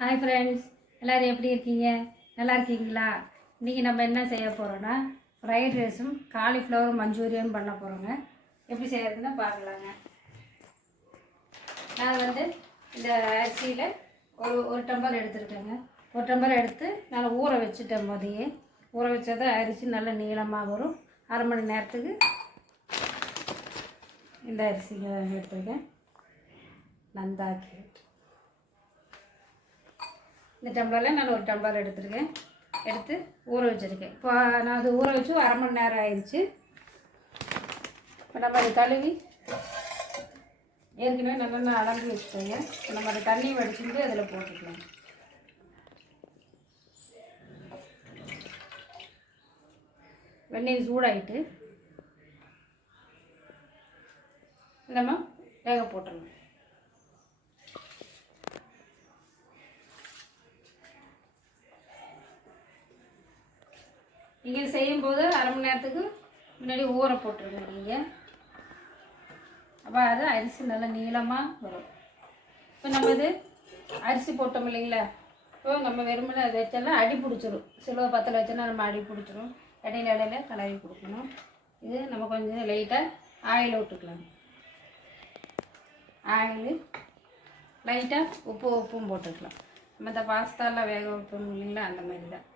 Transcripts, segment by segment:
Hi friends, எல்லோரும் எப்படி இருக்கீங்க? நல்லா இருக்கீங்களா? இன்றைக்கி நம்ம என்ன செய்ய போகிறோன்னா ஃப்ரைட் ரைஸும் காலிஃப்ளவர் மஞ்சூரியன் பண்ண போகிறோங்க. எப்படி செய்யறதுன்னு பார்க்கலாங்க. நான் இந்த அரிசியில் ஒரு டம்ளர் எடுத்துருக்கேங்க. ஒரு டம்ளர் எடுத்து நான் ஊற வச்சுட்டேன். போதையே ஊற வச்சதை அரிசி நல்ல நீளமாக வரும். அரை மணி நேரத்துக்கு இந்த அரிசிங்க எடுத்துருக்கேன். நந்தாக்கி இந்த டம்ளரில் நான் ஒரு டம்ளர் எடுத்துருக்கேன். எடுத்து ஊற வச்சுருக்கேன். இப்போ நான் அது ஊற வச்சு அரை மணி நேரம் ஆயிடுச்சு. இப்போ நம்ம அதை கழுவி ஏற்கனவே நல்லா அலம்பி வச்சுக்கோங்க. நம்ம அதை தண்ணி வடிச்சுட்டு அதில் போட்டுக்கலாம். வெந்நீர் சூடாகிட்டு நம்ம வேக போட்டுடலாம். நீங்கள் செய்யும்போது அரை மணி நேரத்துக்கு முன்னாடி ஊற போட்டுருங்க நீங்கள். அப்போ அது அரிசி நல்லா நீளமாக வரும். இப்போ நம்ம இது அரிசி போட்டோம் இல்லைங்களா? இப்போ நம்ம வெறுமனை அதை வச்சாலும் அடி பிடிச்சிரும். சிலுவை பத்தில் வச்சோன்னா நம்ம அடி பிடிச்சிரும். இடையில கலரி கொடுக்கணும். இது நம்ம கொஞ்சம் லைட்டாக ஆயில் விட்டுக்கலாம். ஆயில் லைட்டாக உப்பும் போட்டுக்கலாம். நம்ம இந்த பாஸ்தாலாம் வேக வைப்போம் இல்லைங்களா? அந்த மாதிரி தான்.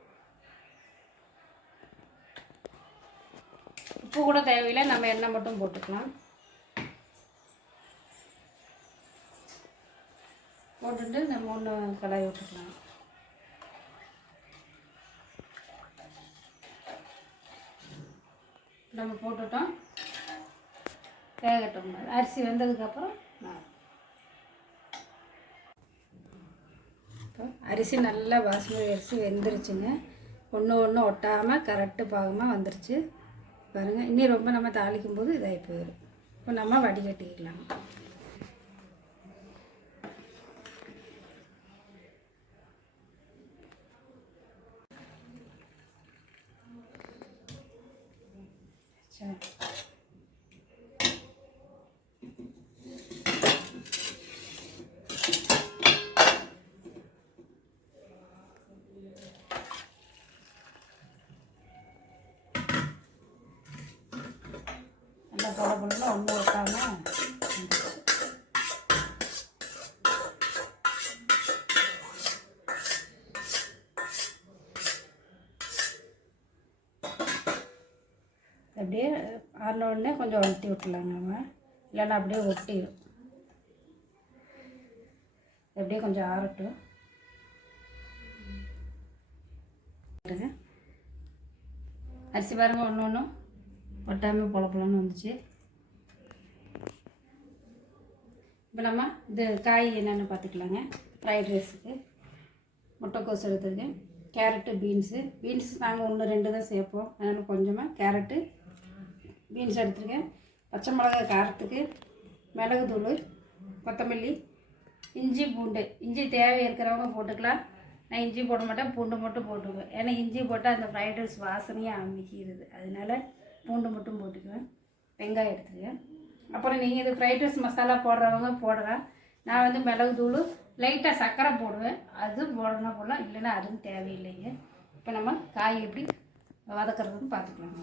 உப்பு கூட தேவையில்லை, நம்ம எண்ணெய் மட்டும் போட்டுக்கலாம். போட்டுட்டு நம்ம ஒன்று கடாய் விட்டுக்கலாம். நம்ம போட்டுட்டோம், வேகட்டும். அரிசி வெந்ததுக்கப்புறம் இப்போ அரிசி நல்லா பாசுமதி அரிசி வெந்துருச்சுங்க. ஒன்று ஒட்டாமல் கரெக்டு பாகமாக வந்துருச்சு பாருங்கள். இன்னும் ரொம்ப நம்ம தாளிக்கும் போது இதாகி போயிடும். இப்போ நம்ம வடிகட்டிக்கலாம். சரி, நல்லா பொல ஒன்றும் ஒட்டாமல் அப்படியே ஆறின உடனே கொஞ்சம் வளர்த்தி விட்டுலாங்க. நம்ம இல்லைன்னா அப்படியே ஒட்டிடும். அப்படியே கொஞ்சம் ஆறட்டும். அரிசி பாருங்கள், ஒன்று ஒட்டாமல் பொலன்னு வந்துச்சு. இப்போ நம்ம இது காய் என்னென்னு பார்த்துக்கலாங்க. ஃப்ரைட் ரைஸுக்கு முட்டைக்கோஸ் எடுத்துருக்கேன். கேரட்டு, பீன்ஸ் நாங்கள் 1-2 தான் சேர்ப்போம். அதனால் கொஞ்சமாக கேரட்டு பீன்ஸ் எடுத்துருக்கேன். பச்சை மிளகாய் காரத்துக்கு, மிளகுத்தூள், கொத்தமல்லி, இஞ்சி பூண்டு. இஞ்சி தேவை இருக்கிறவங்க போட்டுக்கலாம். நான் இஞ்சி போட மாட்டேன், பூண்டு மட்டும் போட்டுக்குவேன். ஏன்னா இஞ்சி போட்டால் அந்த ஃப்ரைட் ரைஸ் வாசனையாக அமைக்கிறது. அதனால் பூண்டு மட்டும் போட்டுக்குவேன். வெங்காயம் எடுத்துக்குவேன். அப்புறம் நீங்கள் இது ஃப்ரைட் ரைஸ் மசாலா போடுறவங்க போடலாம். நான் மிளகுத்தூள் லைட்டாக சர்க்கரை போடுவேன். அதுவும் போடணும் போடலாம், இல்லைன்னா அதுவும் தேவையில்லைங்க. இப்போ நம்ம காய் எப்படி வதக்கிறதுன்னு பார்த்துக்கலாம்.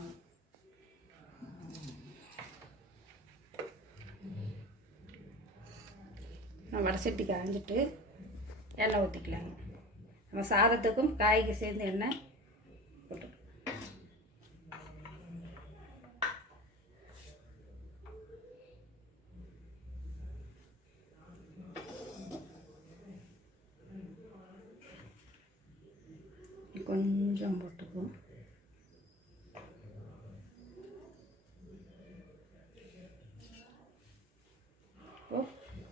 நம்ம வடசட்டி காய்ஞ்சிட்டு எண்ணெய் ஊற்றிக்கலாங்க. நம்ம சாதத்துக்கும் காய்க்கு சேர்ந்து எண்ணெய் போட்டு கொஞ்சம் போட்டுக்குவோம்.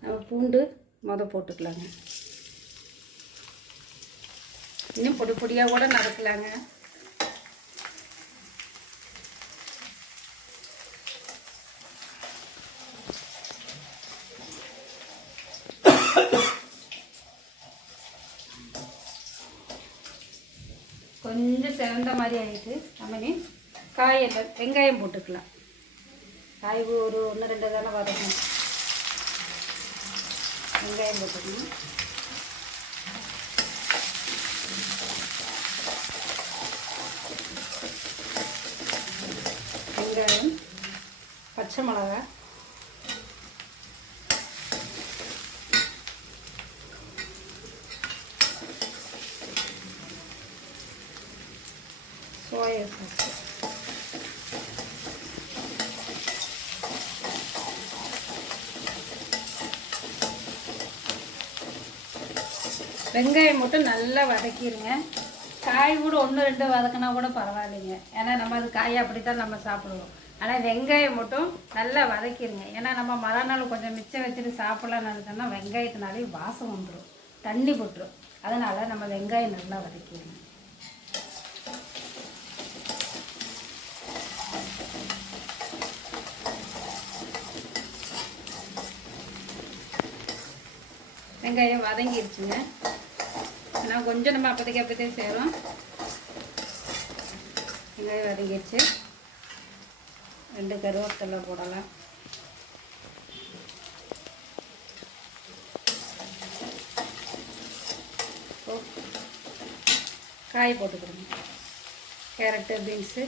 நம்ம பூண்டு போட்டுக்கலாங்க. இன்னும் பொடியாக கூட நறுக்கலாங்க. கொஞ்சம் செவந்த மாதிரி ஆகிட்டு நம்ம காயெல்லாம் வெங்காயம் போட்டுக்கலாம். காய் ஒரு 1-2 தானே வதக்கணும். வெங்காயம் போட்டுக்கணும். வெங்காயம், பச்சை மிளகாய், சோயா சாஸ், வெங்காயம் மட்டும் நல்லா வதக்கிடுங்க. காய் கூட 1-2 வதக்கினா கூட பரவாயில்லைங்க, ஏன்னா நம்ம அது காயை அப்படித்தான் நம்ம சாப்பிடுவோம். ஆனால் வெங்காயம் மட்டும் நல்லா வதக்கிடுங்க. ஏன்னா நம்ம மறுநாள் கொஞ்சம் மிச்சம் வச்சுட்டு சாப்பிட்லான்னு நினச்சோம்னா வெங்காயத்தினாலே வாசம் வந்துடும், தண்ணி போட்டுரும். அதனால் நம்ம வெங்காயம் நல்லா வதக்கிடுங்க. வெங்காயம் வதங்கிடுச்சுங்க. ஆனால் கொஞ்சம் நம்ம அப்போதைக்கு சேரும். வெங்காயம் வதங்கிடுச்சு. 2 கருவேப்பிலை போடலாம். காய் போட்டுக்கிறோங்க. கேரட்டு, பீன்ஸு,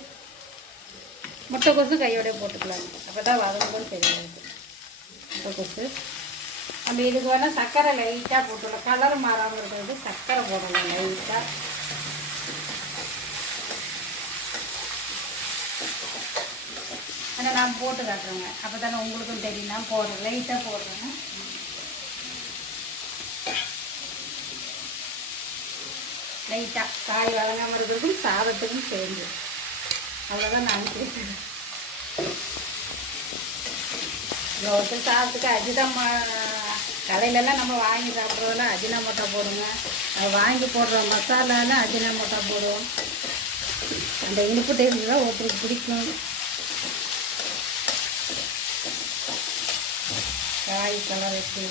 முட்டைக்கோசு கையோட போட்டுக்கலாங்க. அப்போ தான் வதங்கும்போது தெரியாது. முட்டைக்கோசு நம்ம இதுக்கு வேணால் சர்க்கரை லைட்டாக போட்டுடலாம். கலர் மாறாமல் இருக்கிறது சர்க்கரை போடலாம் லைட்டாக. ஆனால் நான் போட்டு காட்டுறேங்க, அப்போ தானே உங்களுக்கும் தெரியும். நான் போடுறேன், லைட்டாக போடுறேங்க. லைட்டாக காய் வதங்காமல் இருக்கிறதுக்கும் சாதத்துக்கும் சேர்ந்து அவ்வளோதான் நான் கேட்குறேன். ஒருத்தர் சாதத்துக்கு அஜிதம் கடையிலலாம் நம்ம வாங்கி சாப்பிட்றதெல்லாம் அஜினமோட்டோ போடுங்க. அது வாங்கி போடுற மசாலான்னு அஜினமோட்டோ போடுவோம். அந்த இனிப்பு டேஸ்ட் தான் ஒருத்தருக்கு பிடிக்கும். காய் கலர் வச்சு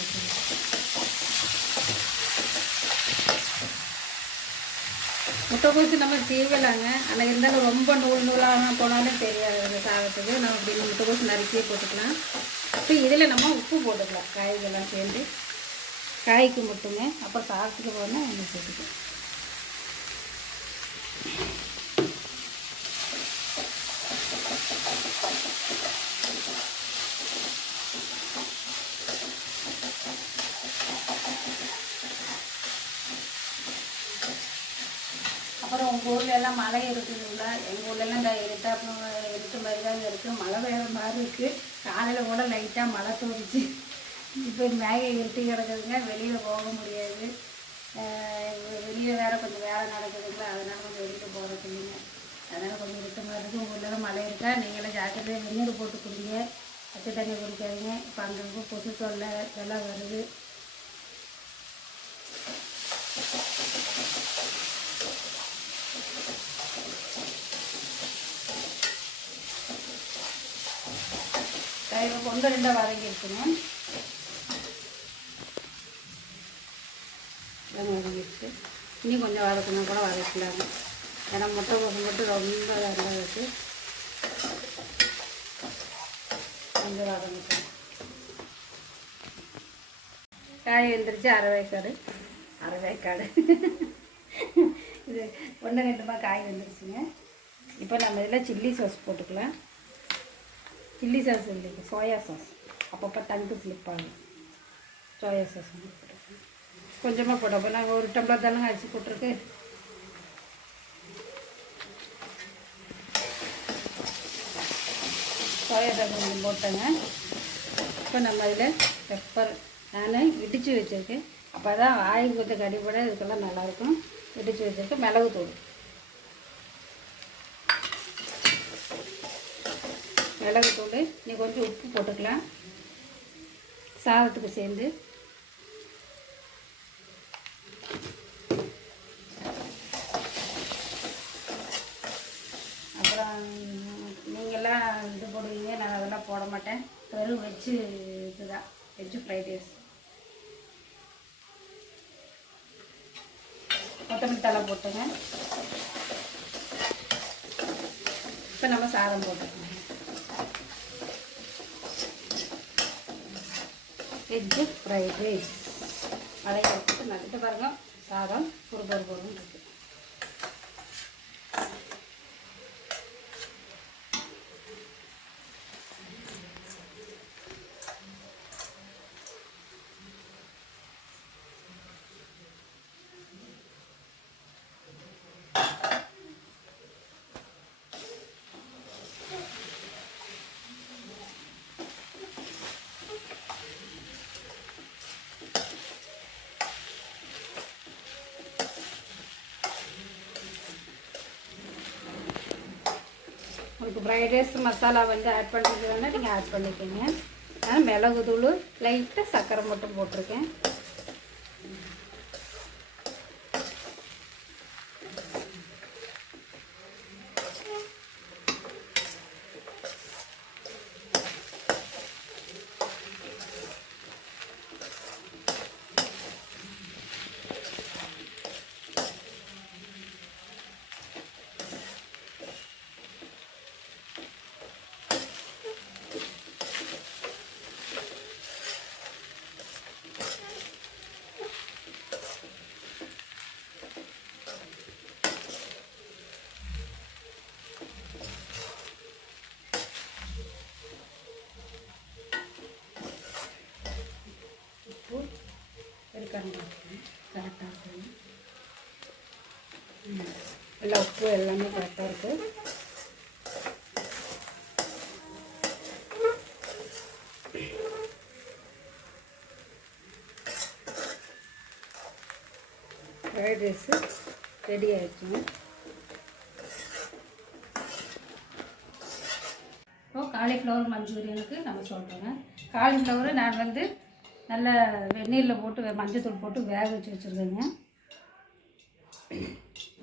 முட்டைக்கோசு நம்ம சீவலாங்க. ஆனால் இருந்தாலும் ரொம்ப நூலாக போனாலும் தெரியாது அந்த சாதத்துக்கு. நம்ம அப்படி முட்டைக்கோசு நறுக்கியே போட்டுக்கலாம். அப்போ இதில் நம்ம உப்பு போட்டுக்கலாம். காய்கெல்லாம் சேர்ந்து காய்க்கு மட்டுங்க. அப்புறம் சாதத்துக்கு போனால் நம்ம சேர்த்துக்கலாம். அப்புறம் உங்கள் ஊரில் எல்லாம் மழை இருக்குதுங்களா? எங்கள் ஊர்லெல்லாம் இந்த இருட்டு மாதிரி தாங்க இருக்குது. மழை வேறு மாதிரி இருக்குது. காலையில் கூட லைட்டாக மழை தோணுச்சு. இப்போ மேகை இருட்டி கிடக்குதுங்க. வெளியில் போக முடியாது. வெளியில் வேறு கொஞ்சம் வேலை நடக்குதுங்களா, அதனால் கொஞ்சம் வெளியில் போகிறது இல்லைங்க. அதனால் கொஞ்சம் இருட்டு மாதிரி இருக்குது. உங்கள் ஊரில் மழை இருக்கா? நீங்களும் ஜாக்கிரதையாக வெந்நீர் போட்டு குடிங்க. பச்சை தண்ணி குடிக்காதீங்க. இப்போ அங்கங்கே கொசு தொல்லை இதெல்லாம் வருது. இப்போ 1-2 வதங்கிடுச்சுங்க. வதங்கிடுச்சு. இன்னும் கொஞ்சம் வதக்கணும் கூட வதக்கலாங்க. ஏன்னா முட்டைக்கோசு மட்டும் ரொம்ப நல்லா இருக்குது. கொஞ்சம் வதங்கிட்டோம். காய் வெந்துருச்சு. அரை வேக்காடு இது 1-2 காய் வெந்துருச்சுங்க. இப்போ நம்ம இதில் சில்லி சாஸ் போட்டுக்கலாம். சில்லி சாஸ் இல்லைங்க, சோயா சாஸ். அப்பப்போ டங்கு ஸ்லிப் ஆகும். சோயா சாஸ் போட்டுருக்கேன். கொஞ்சமாக போட்டப்போ நாங்கள் 1 டம்ளர் தானே அரிசி போட்டிருக்கு. சோயா சாஸ் கொஞ்சம் போட்டேங்க. இப்போ நம்ம அதில் பெப்பர் நான் இடித்து வச்சுருக்கேன். அப்போ தான் ஆயில் கொஞ்சம் கடிப்பட இதுக்கெல்லாம் நல்லாயிருக்கும். இடித்து வச்சுருக்கேன். மிளகுத்தூள் நீ கொஞ்சம் உப்பு போட்டுக்கலாம் சாதத்துக்கு சேர்ந்து. அப்புறம் நீங்கள்லாம் இது போடுவீங்க, நான் அதெல்லாம் போட மாட்டேன். வெறும் வெஜ்ஜு இதுதான், வெஜ்ஜு ஃப்ரைட் ரைஸ். கொத்தமல்லி தழை போட்டுங்க. இப்போ நம்ம சாதம் போட்டுக்கணும். வெஜ்ஜு ஃப்ரைட் ரைஸ் மழை எடுத்துட்டு நட்டு பாருங்கள். சாதம் பொறுப்பொரு இருக்குது. ஃப்ரைட் ரைஸ் மசாலா வந்து ஆட் பண்ணுறது வேணால் நீங்கள் ஆட் பண்ணிக்கோங்க. நான் மிளகு தூள் லைட்டாக சர்க்கரை மட்டும் போட்டிருக்கேன். இருக்காங்க கரெக்டாக இருக்குது. எல்லாம் உப்பு எல்லாமே கரெக்டாக இருக்குது. ஃப்ரைட் ரைஸு ரெடி ஆகிடுச்சுங்க. இப்போது காலிஃப்ளவர் மஞ்சூரியனுக்கு நம்ம சொல்கிறோங்க. காலிஃப்ளவரை நான் வந்து நல்லா வெந்நீரில் போட்டு மஞ்சத்தூள் போட்டு வேக வச்சு வச்சுருக்கேங்க.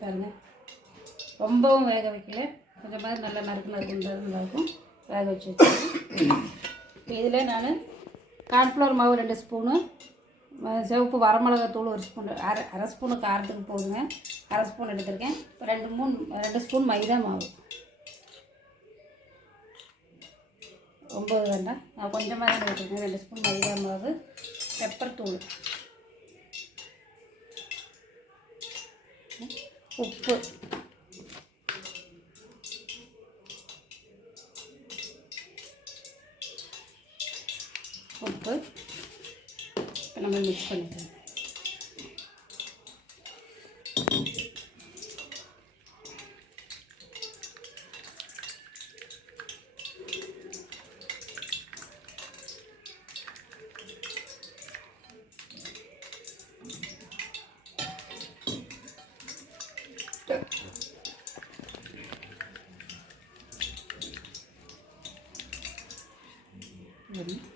பாருங்க, ரொம்பவும் வேக வைக்கல, கொஞ்சம் மாதிரி நல்லா நறுக்குனதுக்கும் வேக வச்சு வச்சுருக்கேன். இப்போ இதில் நான் கார்ன்ஃப்ளவர் மாவு 2 ஸ்பூனு, சிவப்பு வரமிளகாத்தூள் 1 ஸ்பூன், அரை ஸ்பூனு காரத்துக்கு போதுங்க, அரை ஸ்பூன் எடுத்திருக்கேன். இப்போ 2 ஸ்பூன் மைதா மாவு, ரொம்ப வேண்டாம், நான் கொஞ்சமாக தான் எடுத்துருக்கேன். 2 ஸ்பூன் மைதா மாவு, பெப்பர் தூள், உப்பு, இப்போ நம்ம மிக்ஸ் பண்ணிக்கலாம்.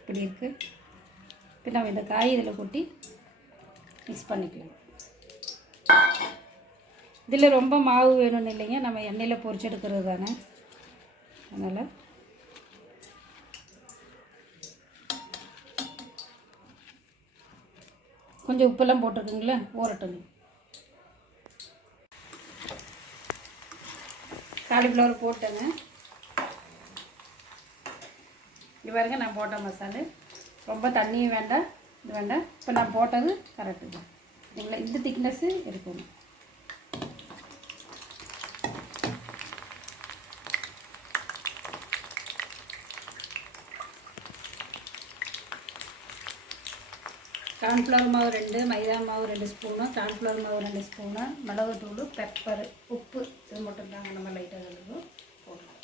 இப்படி இருக்குது. இப்போ நம்ம இந்த காய் இதில் கொட்டி மிக்ஸ் பண்ணிக்கலாம். இதில் ரொம்ப மாவு வேணும்னு இல்லைங்க, நம்ம எண்ணெயில் பொரிச்சு எடுக்கிறது தானே, அதனால் கொஞ்சம் உப்பெல்லாம் போட்டிருக்குங்களே ஊறட்டணும். காலிஃப்ளவர் போட்டேங்க. இது பாருங்க, நான் போட்ட மசாலா ரொம்ப தண்ணியும் வேண்டாம், இது வேண்டாம். இப்போ நான் போட்டது கரெக்டு தான். இவ்வளோ இந்த திக்னஸ்ஸு இருக்கணும். கார்ன்ஃப்ளவர் மாவு 2, மைதா மாவு 2 ஸ்பூனு, கார்ன்ஃப்ளவர் மாவு 2 ஸ்பூனு, மிளகுத்தூள், பெப்பர், உப்பு, இது மட்டும் தாங்க நம்ம லைட்டாக கலந்து போடலாம்.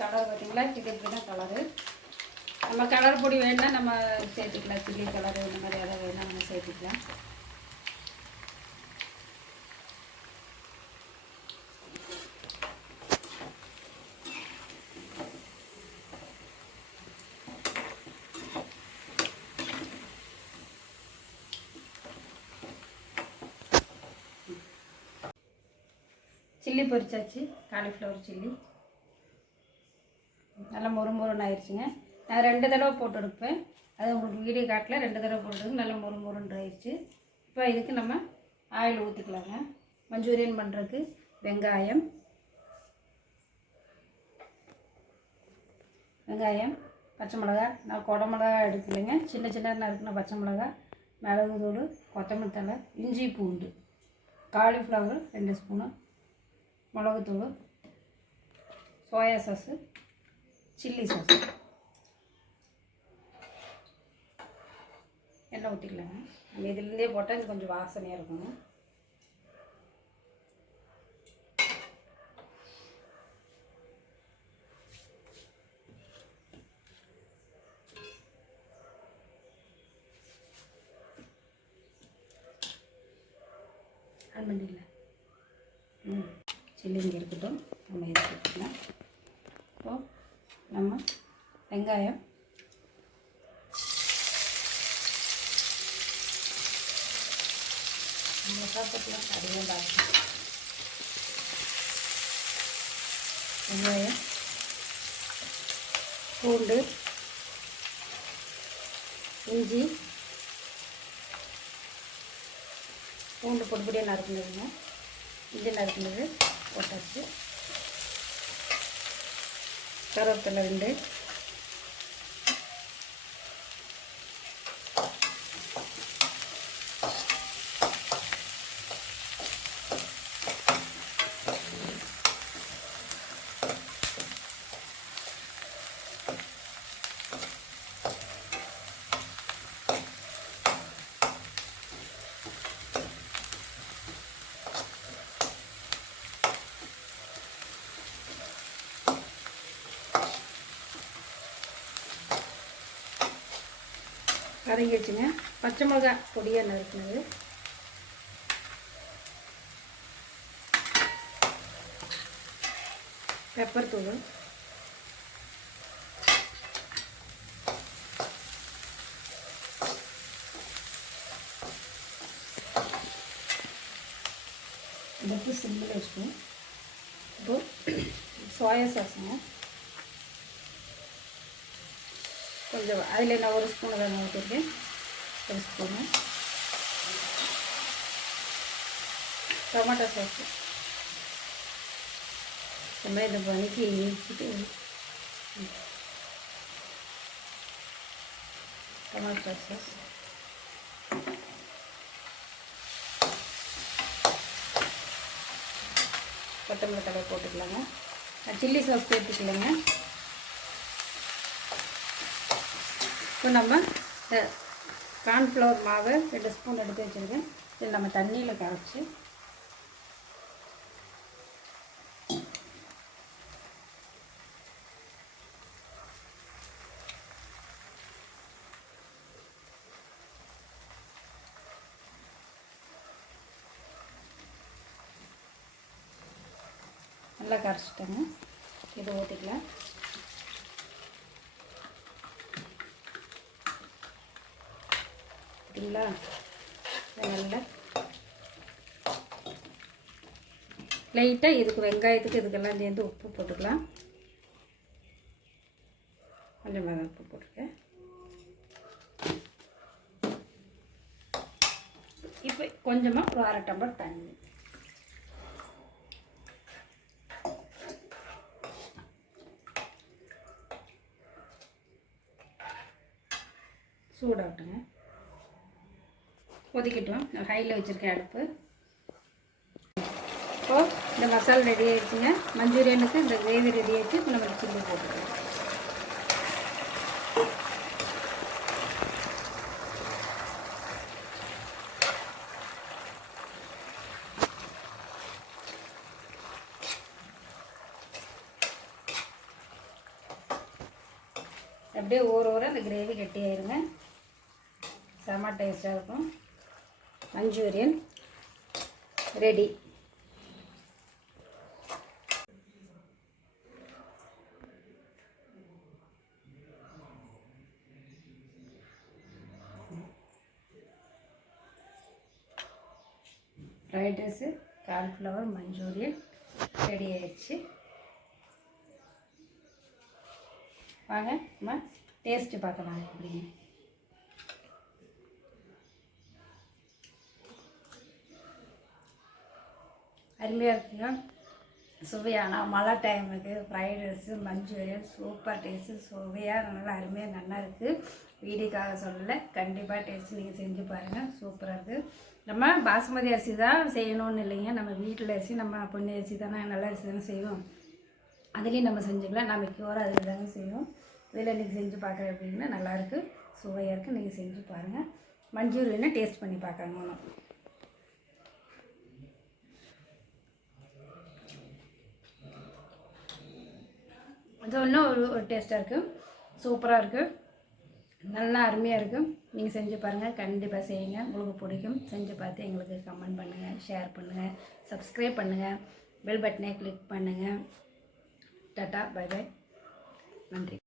கலர் பார்த்திங்களா, இது இப்படி தான் கலரு. நம்ம கலர் பொடி வேணுன்னா நம்ம சேர்த்துக்கலாம், சில்லி கலரு இந்த மாதிரி எதாவது வேணால் நம்ம சேர்த்துக்கலாம். சில்லி பொரிச்சாச்சு, காலிஃப்ளவர் சில்லி நல்லா மொறுமொறுன்னு ஆயிடுச்சுங்க. நான் 2 தடவை போட்டு எடுப்பேன், அது உங்களுக்கு வீடியோ காட்டில் 2 தடவை போட்டது நல்லா மொறுமொறுன்னு ஆயிடுச்சு. இப்போ இதுக்கு நம்ம ஆயில் ஊற்றிக்கலாங்க. மஞ்சூரியன் பண்ணுறதுக்கு வெங்காயம், பச்சை மிளகா, நான் குடை மிளகா எடுக்கலைங்க, சின்ன சின்ன நறுக்குன பச்சை மிளகா, மிளகு தூள், கொத்தமல்லி தழை, இஞ்சி பூண்டு, காலிஃப்ளவர் 2 ஸ்பூனு, மிளகுத்தூள், சோயா சாஸு, சில்லி சாஸ் எண்ணெய் ஊற்றிக்கலாங்க. நம்ம இதுலேருந்தே போட்டால் இது கொஞ்சம் வாசனையாக இருக்குங்க. ஆன் பண்ணிடல. சில்லி இங்கே இருக்கட்டும், நம்ம இதை எடுத்துக்கலாம். இப்போது நம்ம வெங்காயம் நம்ம சாப்பிட்டுக்கலாம். அதிகம் பார்க்கலாம். வெங்காயம், பூண்டு, இஞ்சி, பூண்டு பொடிப்பொடியாக நறுக்குனதுங்க, இஞ்சி நறுக்குனது போட்டாச்சு. கருவேப்பிலை 2, கரைஞ்சிச்சுங்க. பச்சை மிளகாய் பொடியாக நறுக்குனது, பெப்பர் தூள், அடுப்பு சிம்மில் வச்சுக்கணும். இப்போது சோயா சாஸுங்க கொஞ்சம், அதில் நான் 1 ஸ்பூன் வேணும் ஊற்றிருக்கேன். 1 ஸ்பூனு டொமேட்டோ சாஸு நம்ம இதை வதக்கி ஊற்றிட்டு டொமேட்டோ சாஸ், கொத்தமல்லி தழை போட்டுக்கலாங்க. சில்லி சாஸ் சேர்த்துக்கலாங்க. இப்போ நம்ம கார்ன்ஃப்ளவர் மாவு 2 ஸ்பூன் எடுத்து வச்சுருக்கேன். இதில் நம்ம தண்ணியில் கரைச்சி நல்லா கரைச்சிட்டேங்க. இதை ஊற்றிக்கலாம். பார்த்தீங்களா? நல்லா லைட்டாக இதுக்கு வெங்காயத்துக்கு இதுக்கெல்லாம் சேர்ந்து உப்பு போட்டுக்கலாம். கொஞ்சமாக உப்பு போட்டுருக்கேன். இப்போ கொஞ்சமாக ஒரு 1/2 டம்ளர் தண்ணி, சூடாகட்டுங்க. கொதிக்கட்டும். நான் ஹையில் வச்சுருக்கேன் அடுப்பு. இப்போது இந்த மசாலா ரெடி ஆகிடுச்சுங்க. மஞ்சூரியனுக்கு இந்த கிரேவி ரெடி ஆகிடுச்சு. இப்போ நம்ம சில்லி போட்டுக்கலாம். அப்படியே ஊற அந்த கிரேவி கெட்டியாயிருங்க. செம்ம டேஸ்ட்டாக இருக்கும். Manchurian ready. Fried rice, cornflour Manchurian ready ஆயிடுச்சு. வாங்க நம்ம டேஸ்ட்டு பார்க்கலாம் எப்படின்னு. அருமையாக இருக்குங்க. சுவையான மழை டைமுக்கு fried rice Manchurian super taste, சுவையாக நல்லா அருமையாக நல்லா இருக்குது. வீடியோக்காக சொல்லலை, கண்டிப்பாக டேஸ்ட்டு நீங்கள் செஞ்சு பாருங்கள். சூப்பராக இருக்குது. நம்ம பாசுமதி அரிசி தான் செய்யணும்னு இல்லைங்க. நம்ம வீட்டில் அரிசி, நம்ம பொன்னி அரிசி தானே, நல்ல அரிசி தானே செய்வோம். அதுலேயும் நம்ம செஞ்சுக்கலாம். நம்ம கியூராக அதில் தாங்க செய்வோம். இதில் நீங்கள் செஞ்சு பார்க்குறேன் அப்படின்னா நல்லாயிருக்கு, சுவையாக இருக்குது. நீங்கள் செஞ்சு பாருங்கள். மஞ்சூரியனை டேஸ்ட் பண்ணி பார்க்கணும். இது இன்னும் ஒரு டேஸ்ட்டாக இருக்குது, சூப்பராக இருக்குது. நல்லா அருமையாக இருக்கும். நீங்கள் செஞ்சு பாருங்கள், கண்டிப்பாக செய்யுங்க, உங்களுக்கு பிடிக்கும். செஞ்சு பார்த்து எங்களுக்கு கமெண்ட் பண்ணுங்கள், ஷேர் பண்ணுங்கள், சப்ஸ்கிரைப் பண்ணுங்கள், பெல் பட்டனை கிளிக் பண்ணுங்கள். டாட்டா, பை பை, நன்றி.